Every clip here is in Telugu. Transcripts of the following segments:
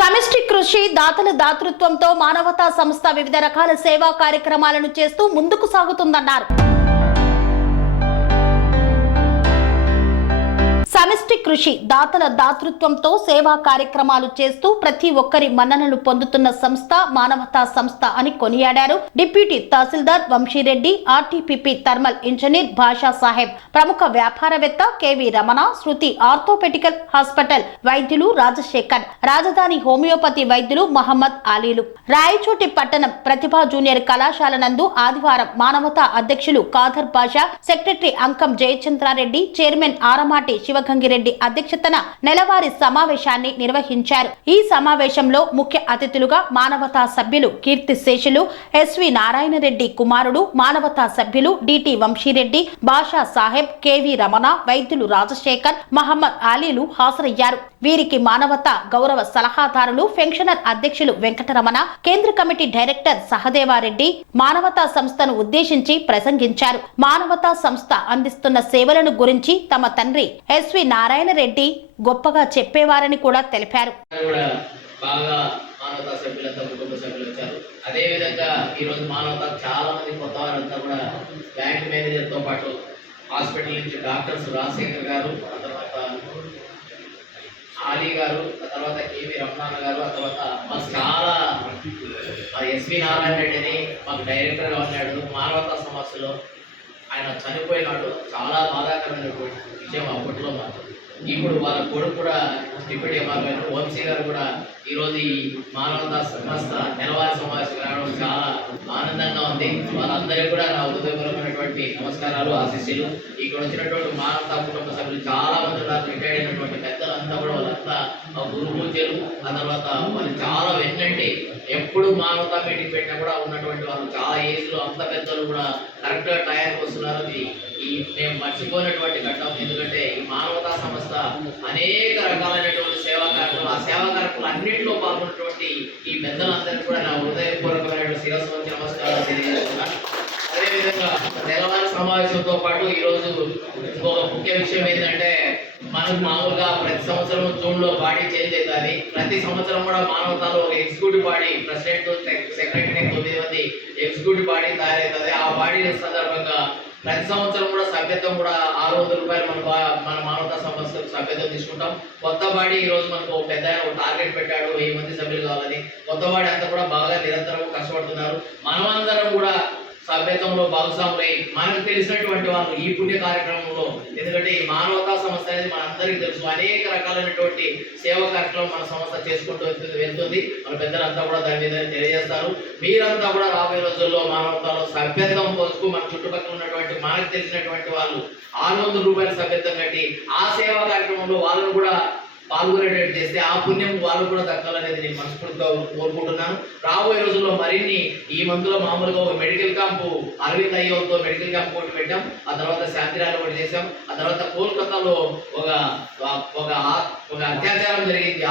సమిష్టి కృషి దాతల దాతృత్వంతో మానవతా సంస్థ వివిధ రకాల సేవా కార్యక్రమాలను చేస్తూ ముందుకు సాగుతుందన్నారు. సమిష్టి కృషి దాతల దాతృత్వంతో సేవా కార్యక్రమాలు చేస్తూ ప్రతి ఒక్కరి మన్ననలు పొందుతున్న సంస్థ మానవతా సంస్థ అని కొనియాడారు. డిప్యూటీ తహసీల్దార్ వంశీరెడ్డి, ఆర్టీపీపీ థర్మల్ ఇంజనీర్ భాషా సాహెబ్, ప్రముఖ వ్యాపారవేత్త కేవి రమణ, శృతి ఆర్థోపెడికల్ హాస్పిటల్ వైద్యులు రాజశేఖర్, రాజధాని హోమియోపతి వైద్యులు మహమ్మద్ అలీలు. రాయచోటి పట్టణం ప్రతిభా జూనియర్ కళాశాల నందు ఆదివారం మానవతా అధ్యక్షులు ఖాదర్ బాషా, సెక్రటరీ అంకం జయచంద్రారెడ్డి, చైర్మన్ ఆరమాటి శివగంగిరెడ్డి అధ్యక్షతన నెలవారీ సమావేశాన్ని నిర్వహించారు. ఈ సమావేశంలో ముఖ్య అతిథులుగా మానవతా సభ్యులు కీర్తిశేషులు ఎస్వి నారాయణరెడ్డి కుమారుడు, మానవతా సభ్యులు డిటి వంశీరెడ్డి, భాషా సాహెబ్, కేవి రమణ, వైద్యులు రాజశేఖర్, మహమ్మద్ అలీలు హాజరయ్యారు. వీరికి మానవతా గౌరవ సలహాదారులు పెన్షనర్ అధ్యక్షులు వెంకటరమణ, కేంద్ర కమిటీ డైరెక్టర్ సహదేవారెడ్డి మానవతా సంస్థను ఉద్దేశించి ప్రసంగించారు. మానవతా సంస్థ అందిస్తున్న సేవలను గురించి తమ తండ్రి ఎస్వి నారాయణ రెడ్డి గొప్పగా చెప్పేవారని కూడా తెలిపారు. అదే విధంగా ఈ రోజు మానవతా చాలా మంది కొత్త వారంతా కూడా బ్యాంక్ మేనేజర్ తో పాటు హాస్పిటల్ నుంచి డాక్టర్స్ రాజశేఖర్ గారు, ఆ తర్వాత ఆలీ గారు, ఆ తర్వాత కేవీ రమణ గారు, ఆ తర్వాత మాకు చాలా ఎస్వి నారాయణ రెడ్డిని మాకు డైరెక్టర్గా ఉన్నాడు. మానవతా సమస్యలో ఆయన చనిపోయినాడు. చాలా బాధాకరమైనటువంటి విషయం అప్పట్లో మాకు. ఇప్పుడు వాళ్ళ కొడుకు కూడా డిప్యూటీ ఎంఆర్ఓ వంశీ గారు కూడా ఈరోజు ఈ మానవతా సంస్థ నెలవారీ సమావేశం రావడం చాలా ఆనందంగా ఉంది. వాళ్ళందరికీ కూడా నా హృదయపూర్వకమైనటువంటి నమస్కారాలు, ఆశీస్సులు. ఇక్కడ వచ్చినటువంటి మానవతా కుటుంబ సభ్యులు చాలా మంది ఉన్నారు. రిటైర్డ్ అయినటువంటి పెద్దలంతా కూడా వాళ్ళంతా గురు పూజలు, ఆ తర్వాత వాళ్ళు చాలా వెన్నంటి ఎప్పుడు మానవతా మీటింగ్ పెట్టినా కూడా ఉన్నటువంటి వాళ్ళు చాలా ఏజ్లో అంత పెద్దలు కూడా కరెక్ట్గా టయానికి వస్తున్నారు. మేము మర్చిపోయినటువంటి ఘట్టం. ఎందుకంటే ఈ మానవతా సంస్థ అనేక రకాలైనటువంటి సేవా కార్యక్రమాలు, ఆ సేవా కార్యక్రమాలు అన్నింటిలో పాల్గొన్నటువంటి ఈ పెద్దలందరికీ కూడా నా హృదయపూర్వకమైనటువంటి శిరస్సు వచ్చి నమస్కారాలు తెలియజేస్తున్నాను. అదేవిధంగా నెలవారీ సమావేశంతో పాటు ఈరోజు ఇంకొక ముఖ్య విషయం ఏంటంటే, మనకు మామూలుగా ప్రతి సంవత్సరం జూన్లో బాడీ చేంజ్ అవుతుంది. ప్రతి సంవత్సరం కూడా మానవతాలో ఒక ఎగ్జిక్యూటివ్ బాడీ, ప్రెసిడెంట్, సెక్రటరీ, 9 మంది ఎగ్జిక్యూటివ్ బాడీ తయారవుతుంది. ఆ బాడీ సందర్భంగా ప్రతి సంవత్సరం కూడా సభ్యత్వం కూడా 600 రూపాయలు మన మానవతా సంస్థకు సభ్యత్వం తీసుకుంటాం. కొత్త బాడీ ఈ రోజు మనకు పెద్ద టార్గెట్ పెట్టాడు, 1000 మంది సభ్యులు కావాలని. కొత్త బాడీ అంతా కూడా బాగా నిరంతరం కష్టపడుతున్నారు. మనమందరం కూడా సభ్యత్వంలో భాగస్వాములై మనకు తెలిసినటువంటి వాళ్ళు ఈ పుణ్య కార్యక్రమంలో, ఎందుకంటే ఈ మానవతా సంస్థ అనేది మనందరికీ తెలుసు, అనేక రకాలైనటువంటి సేవా కార్యక్రమం మన సంస్థ చేసుకుంటూ వెళ్తుంది. మన పెద్దలంతా కూడా దాని మీద తెలియజేస్తారు. మీరంతా కూడా రాబోయే రోజుల్లో మానవతాలో సభ్యత్వం కోసం మన చుట్టుపక్కల ఉన్నటువంటి మనకు తెలిసినటువంటి వాళ్ళు 600 రూపాయల సభ్యత్వం కట్టి ఆ సేవా కార్యక్రమంలో వాళ్ళను కూడా పాల్గొనేటట్టు చేస్తే ఆ పుణ్యం వాళ్ళు కూడా దక్కాలనేది నేను మనస్ఫూర్తిగా కోరుకుంటున్నాను. రాబోయే రోజుల్లో మరిన్ని ఈ మంత్లో మామూలుగా ఒక మెడికల్ క్యాంపు అరవింద్ అయ్యోతో మెడికల్ క్యాంప్ ఒకటి పెట్టాం. ఆ తర్వాత శాంతిరాలు ఒకటి చేసాం. ఆ తర్వాత కోల్కతాలో ఒక అత్యాచారం జరిగింది.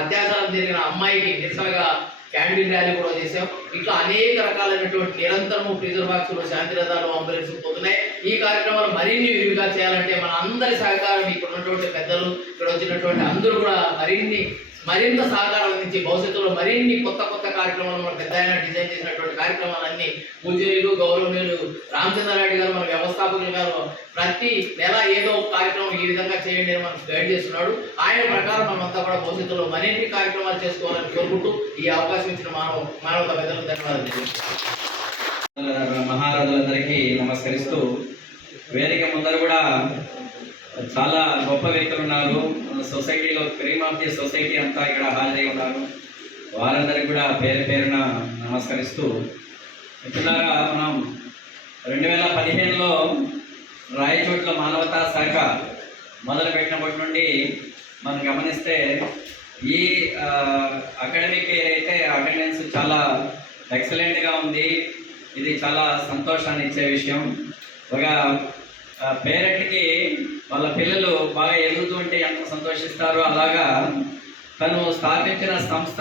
అత్యాచారం జరిగిన అమ్మాయికి నిరసనగా క్యాండిల్ ర్యాలీ కూడా చేసాం. ఇట్లా అనేక రకాలైనటువంటి నిరంతరము ఫ్రీజర్ బాక్సులు, శాంతి రథాలు, అంబులెన్స్ పోతున్నాయి. ఈ కార్యక్రమాలు మరిన్ని విరివిగా చేయాలంటే మన అందరి సహకారం, ఇక్కడ ఉన్నటువంటి పెద్దలు, ఇక్కడ వచ్చినటువంటి అందరూ కూడా మరింత సహకారం అందించి భవిష్యత్తులో మరిన్ని కొత్త కార్యక్రమాలు మన పెద్ద డిజైన్ చేసినటువంటి కార్యక్రమాలన్నీ పూజనీయులు, గౌరవనీయులు రామచంద్రారెడ్డి గారు, మన వ్యవస్థాపకులు గారు ప్రతి నెల ఏదో కార్యక్రమం ఈ విధంగా చేయండి అని మనకు గైడ్ చేస్తున్నాడు. ఆయన ప్రకారం మనమంతా కూడా భవిష్యత్తులో మరిన్ని కార్యక్రమాలు చేసుకోవాలని కోరుకుంటూ ఈ అవకాశం ఇచ్చిన మానవతా పెద్దలకు ధన్యవాదాలు. మహారాజులందరికీ నమస్కరిస్తూ, వేదిక ముందర కూడా చాలా గొప్ప వ్యక్తులు ఉన్నారు. సొసైటీలో క్రీమ్ ఆఫ్ ది సొసైటీ అంతా ఇక్కడ హాజరై ఉన్నారు. వారందరికీ కూడా పేరున నమస్కరిస్తూ, మిత్రులారా, మనం 2015లో రాయచోట్ల మానవతా శాఖ మొదలుపెట్టినప్పటి నుండి మనం గమనిస్తే ఈ అకాడమిక్ ఇయర్ అయితే అటెండెన్స్ చాలా ఎక్సలెంట్గా ఉంది. ఇది చాలా సంతోషాన్ని ఇచ్చే విషయం. ఒక పేరెంట్కి వాళ్ళ పిల్లలు బాగా ఎదుగుతూ ఉంటే ఎంత సంతోషిస్తారో, అలాగా తను స్థాపించిన సంస్థ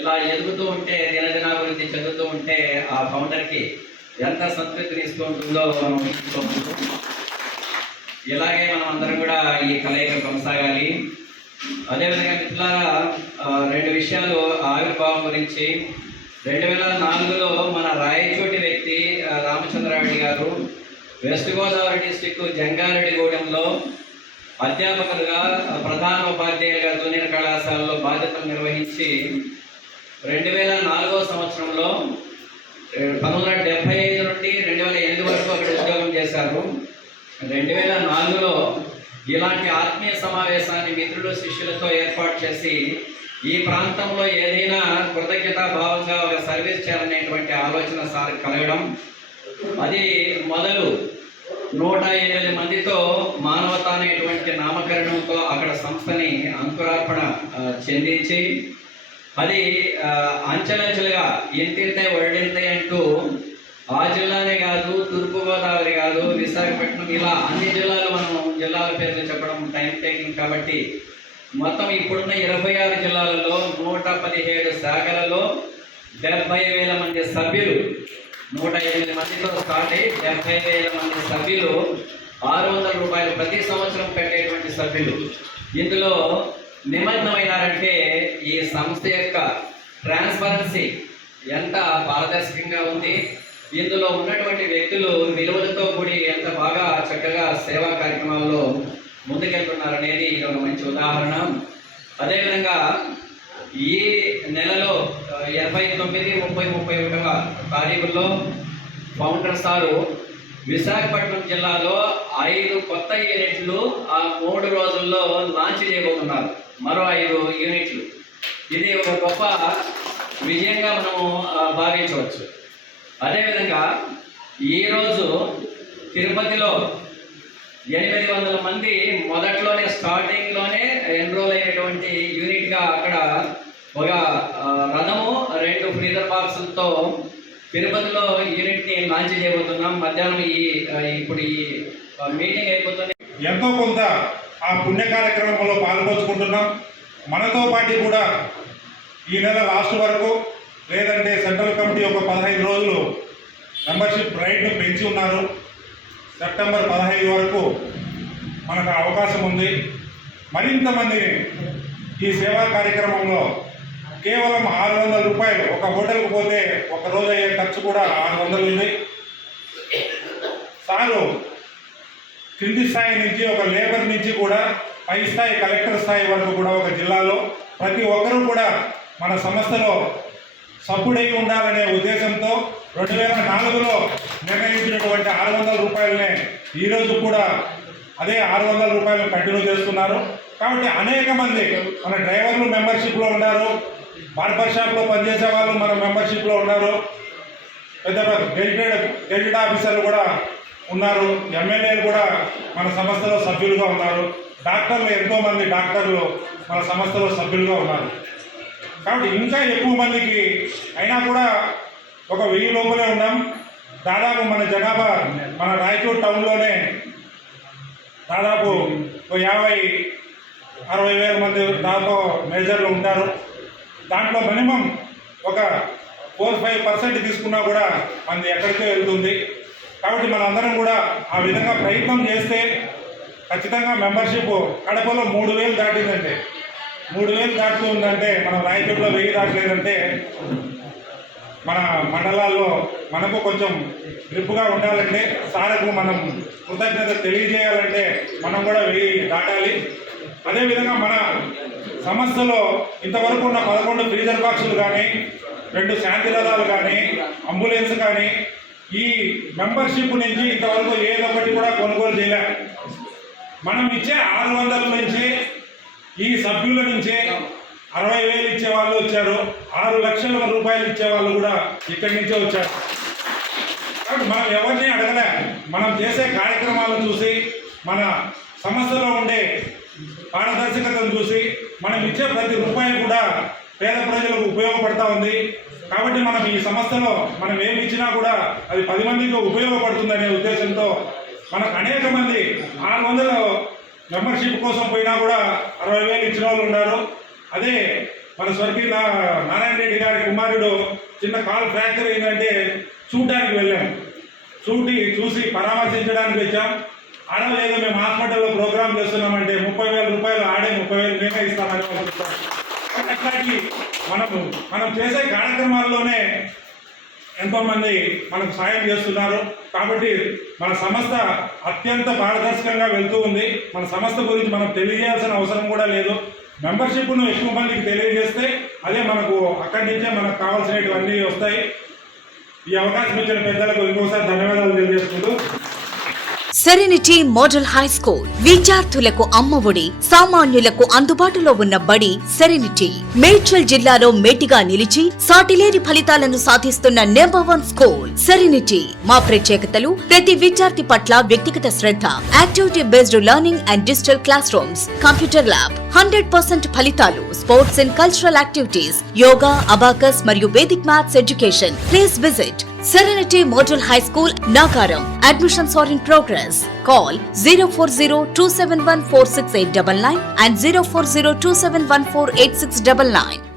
ఇలా ఎదుగుతూ ఉంటే, దినదినాభివృద్ధి చెందుతూ ఉంటే ఆ ఫౌండర్కి ఎంత సంతృప్తిని ఇస్తూ ఉంటుందో మనం ఊహించుకోవచ్చు. ఇలాగే మనం అందరం కూడా ఈ కలయిక కొనసాగాలి. అదేవిధంగా మిత్రులారా, రెండు విషయాలు ఆవిర్భావం గురించి. 2004లో మన రాయచోటి వ్యక్తి రామచంద్రారెడ్డి గారు వెస్ట్ గోదావరి డిస్టిక్ జంగారెడ్డిగూడెంలో అధ్యాపకులుగా, ప్రధాన ఉపాధ్యాయులుగా జూనియర్ కళాశాలలో బాధ్యతలు నిర్వహించి 2004వ సంవత్సరంలో 1975 నుండి 2008 వరకు అక్కడ ఉద్యోగం చేశారు. 2004లో ఇలాంటి ఆత్మీయ సమావేశాన్ని మిత్రులు శిష్యులతో ఏర్పాటు చేసి ఈ ప్రాంతంలో ఏదైనా కృతజ్ఞతా భావంగా ఒక సర్వీస్ చేయాలనేటువంటి ఆలోచన సార్ కలగడం, అది మొదలు 108 మందితో మానవత అనేటువంటి నామకరణంతో అక్కడ సంస్థని అంకురార్పణ చెందించి, అది అంచెలంచెలుగా ఇంతింతే వరడింతే అంటూ ఆ జిల్లానే కాదు, తూర్పుగోదావరి కాదు, విశాఖపట్నం, ఇలా అన్ని జిల్లాలు, మనం జిల్లాల పేర్లు చెప్పడం టైం టేకింగ్ కాబట్టి మొత్తం ఇప్పుడున్న 26 జిల్లాలలో 117 శాఖలలో 70,000 మంది సభ్యులు, 108 మందితో స్టార్ట్ అయ్యి 70,000 మంది సభ్యులు, 600 రూపాయలు ప్రతి సంవత్సరం కట్టేటువంటి సభ్యులు ఇందులో నిమగ్నమైనారంటే ఈ సంస్థ యొక్క ట్రాన్స్పరెన్సీ ఎంత పారదర్శకంగా ఉంది, ఇందులో ఉన్నటువంటి వ్యక్తులు విలువలతో కూడి ఎంత బాగా చక్కగా సేవా కార్యక్రమాల్లో ముందుకెళ్తున్నారనేది ఇది ఒక మంచి ఉదాహరణ. అదేవిధంగా ఈ నెలలో 29, 30, 31వ తారీఖుల్లో ఫౌండర్ సారు విశాఖపట్నం జిల్లాలో 5 కొత్త యూనిట్లు ఆ 3 రోజుల్లో లాంచ్ చేయబోతున్నారు. మరో 5 యూనిట్లు. ఇది ఒక గొప్ప విజయంగా మనము భావించవచ్చు. అదేవిధంగా ఈరోజు తిరుపతిలో 800 మంది మొదట్లోనే స్టార్టింగ్లోనే ఎన్రోల్ అయినటువంటి యూనిట్గా అక్కడ ఒక రథము 2 ఫ్రీజర్ బాక్సులతో తిరుపతిలో యూనిట్ని లాంచ్ చేయబోతున్నాం. మధ్యాహ్నం ఇప్పుడు ఈ మీటింగ్ అయిపోతుంది. ఎంతో కొంత ఆ పుణ్య కార్యక్రమంలో పాల్పంచుకుంటున్నాం. మనతో పాటు కూడా ఈ నెల లాస్ట్ వరకు, లేదంటే సెంట్రల్ కమిటీ ఒక 15 రోజులు మెంబర్షిప్ రైట్ను పెంచి ఉన్నారు. సెప్టెంబర్ 15 వరకు మనకు అవకాశం ఉంది. మరింత మందిని ఈ సేవా కార్యక్రమంలో కేవలం 600 రూపాయలు, ఒక హోటల్కి పోతే ఒక రోజు అయ్యే ఖర్చు కూడా 600 ఉంది. సారు కింది స్థాయి నుంచి, ఒక లేబర్ నుంచి కూడా పై స్థాయి కలెక్టర్ స్థాయి వరకు కూడా ఒక జిల్లాలో ప్రతి ఒక్కరూ కూడా మన సంస్థలో సభ్యుడై ఉండాలనే ఉద్దేశంతో 2004లో నిర్ణయించినటువంటి 600 రూపాయలనే ఈరోజు కూడా అదే 600 రూపాయలు కంటిన్యూ చేస్తున్నారు. కాబట్టి అనేక మంది మన డ్రైవర్లు మెంబర్షిప్లో ఉన్నారు, బార్బర్ షాప్లో పనిచేసే వాళ్ళు మన మెంబర్షిప్లో ఉన్నారు, పెద్ద గెజిటెడ్ ఆఫీసర్లు కూడా ఉన్నారు, ఎమ్మెల్యేలు కూడా మన సంస్థలో సభ్యులుగా ఉన్నారు, డాక్టర్లు ఎంతోమంది డాక్టర్లు మన సంస్థలో సభ్యులుగా ఉన్నారు. కాబట్టి ఇంకా ఎక్కువ మందికి అయినా కూడా ఒక 1000 లోపలే ఉన్నాం. దాదాపు మన జనాభా మన రాయచూర్ టౌన్లోనే దాదాపు 50-60 వేల మంది దాదాపు మేజర్లు ఉంటారు. దాంట్లో మినిమం ఒక 4-5% తీసుకున్నా కూడా మనది ఎక్కడికో వెళ్తుంది. కాబట్టి మనందరం కూడా ఆ విధంగా ప్రయత్నం చేస్తే ఖచ్చితంగా మెంబర్షిప్ కడపలో 3000 దాటిందంటే, 3000 దాటుతూ ఉందంటే, మనం రాయచోట్లో 1000 దాటలేదంటే మన మండలాల్లో మనకు కొంచెం గ్రిప్గా ఉండాలంటే, సారకు మనం కృతజ్ఞత తెలియజేయాలంటే మనం కూడా 1000 దాటాలి. అదేవిధంగా మన సంస్థలో ఇంతవరకు ఉన్న 11 ఫ్రీజర్ బాక్సులు కానీ, 2 శాంతి రథాలు కానీ, అంబులెన్స్ కానీ ఈ మెంబర్షిప్ నుంచి ఇంతవరకు ఏదొకటి కూడా కొనుగోలు చేయలే. మనం ఇచ్చే 600 నుంచి ఈ సభ్యుల నుంచే 60,000 ఇచ్చే వాళ్ళు వచ్చారు, 6 లక్షల రూపాయలు ఇచ్చే వాళ్ళు కూడా ఇక్కడి నుంచే వచ్చారు. కాబట్టి మనం ఎవరిని అడగలే. మనం చేసే కార్యక్రమాలను చూసి, మన సంస్థలో ఉండే పారదర్శకతను చూసి, మనం ఇచ్చే ప్రతి రూపాయి కూడా పేద ప్రజలకు ఉపయోగపడతా ఉంది. కాబట్టి మనం ఈ సంస్థలో మనం ఏమి ఇచ్చినా కూడా అది 10 మందికి ఉపయోగపడుతుందనే ఉద్దేశంతో మనకు అనేక మంది 600 మెంబర్షిప్ కోసం పోయినా కూడా 60,000 ఇచ్చిన వాళ్ళు ఉన్నారు. అదే మన స్వర్గీయ నారాయణ రెడ్డి గారి కుమారుడు చిన్న కాలు ఫ్రాక్చర్ అయిందంటే చూడడానికి వెళ్ళాం. చూసి పరామర్శించడానికి వచ్చాం. ఆడలేదో మేము హాస్పిటల్లో ప్రోగ్రామ్ చేస్తున్నామంటే 30,000 రూపాయలు ఆడే 30,000 మేమే ఇస్తామని వాళ్ళు చెప్తారు. అట్లాంటి మనం చేసే కార్యక్రమాల్లోనే ఎంతోమంది మనకు సాయం చేస్తున్నారు. కాబట్టి మన సంస్థ అత్యంత పారదర్శకంగా వెళ్తూ ఉంది. మన సంస్థ గురించి మనం తెలియజేయాల్సిన అవసరం కూడా లేదు. మెంబర్షిప్ను ఎక్కువ మందికి తెలియజేస్తే అదే మనకు అక్కడి నుంచే మనకు కావాల్సినవన్నీ వస్తాయి. ఈ అవకాశం ఇచ్చిన పెద్దలకు ఇంకోసారి ధన్యవాదాలు తెలియజేసుకుంటూ సెరెనిటీ మోడల్ హై స్కూల్ విద్యార్థులకు అమ్మఒడి, సామాన్యులకు అందుబాటులో ఉన్న బడి సెరెనిటీ. మేడ్చల్ జిల్లాలో మేటిగా నిలిచి సాటిలేని ఫలితాలను సాధిస్తున్న నంబర్ 1 స్కూల్ సెరెనిటీ. మా ప్రత్యేకతలు ప్రతి విద్యార్థి పట్ల వ్యక్తిగత శ్రద్ధ, activity based learning and digital classrooms, computer lab, 100% ఫలితాలు, sports and cultural activities, yoga, abacus మరియు Vedic maths education. Please visit Serenity Model High School, Nagaram. Admissions are in progress. Call 040-271-46899 and 040-271-48699.